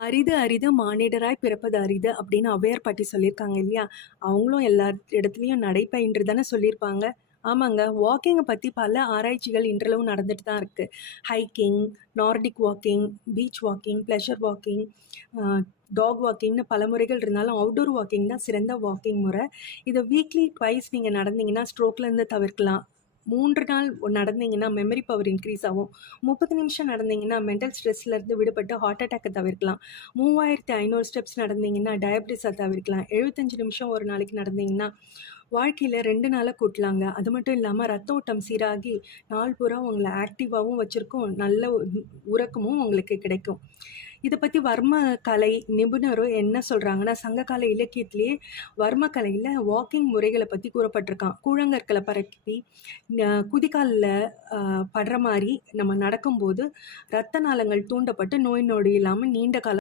அரிது அரிது மானிடராய் பிறப்பது அரிது அப்படின்னு ஔவையார் பாட்டி சொல்லியிருக்காங்க இல்லையா? அவங்களும் எல்லா இடத்துலயும் நடைப்பயின்று தானே சொல்லியிருப்பாங்க. ஆமாங்க. வாக்கிங்க பத்தி பல ஆராய்ச்சிகள் இன்றளவும் நடந்துட்டு தான் இருக்கு. Hiking, Nordic walking, beach walking, pleasure walking, a dog வாக்கிங்ன்னு பல முறைகள் இருந்தாலும், அவுட்டோர் வாக்கிங் தான் சிறந்த வாக்கிங் முறை. இத வீக்லி ட்வைஸ் நீங்க நடந்தீங்கன்னா, ஸ்ட்ரோக்லேருந்து தவிர்க்கலாம். 3 நாள் நடந்தீங்கன்னா, மெமரி பவர் இன்க்ரீஸ் ஆகும். 30 நிமிஷம் நடந்தீங்கன்னா, மென்டல் ஸ்ட்ரெஸ்லேருந்து விடுபட்டு ஹார்ட் அட்டாக்க தவிர்க்கலாம். 3500 ஸ்டெப்ஸ் நடந்தீங்கன்னா, டயபிட்டிஸ தவிர்க்கலாம். 75 நிமிஷம் ஒரு நாளைக்கு நடந்தீங்கன்னா, வாழ்க்கையில 2 நாள கூட்டலாங்க. அது மட்டும் இல்லாம ரத்த ஓட்டம் சீராகி, நாள் பூரா உங்கள ஆக்டிவாவும் வச்சிருக்கும். நல்ல உறக்கமும் உங்களுக்கு கிடைக்கும். இத பத்தி வர்ம கலை நிபுணரும் என்ன சொல்றாங்கன்னா, சங்ககால இலக்கியத்திலேயே வர்ம கலையில வாக்கிங் முறைகள பத்தி கூறப்பட்டிருக்காம். கூழாங்கற்கள பரப்பி குதிகால்ல படுற மாரி நம்ம நடக்கும்போது, ரத்த நாளங்கள் தூண்டப்பட்டு நோய் நொடி இல்லாம நீண்ட காலம்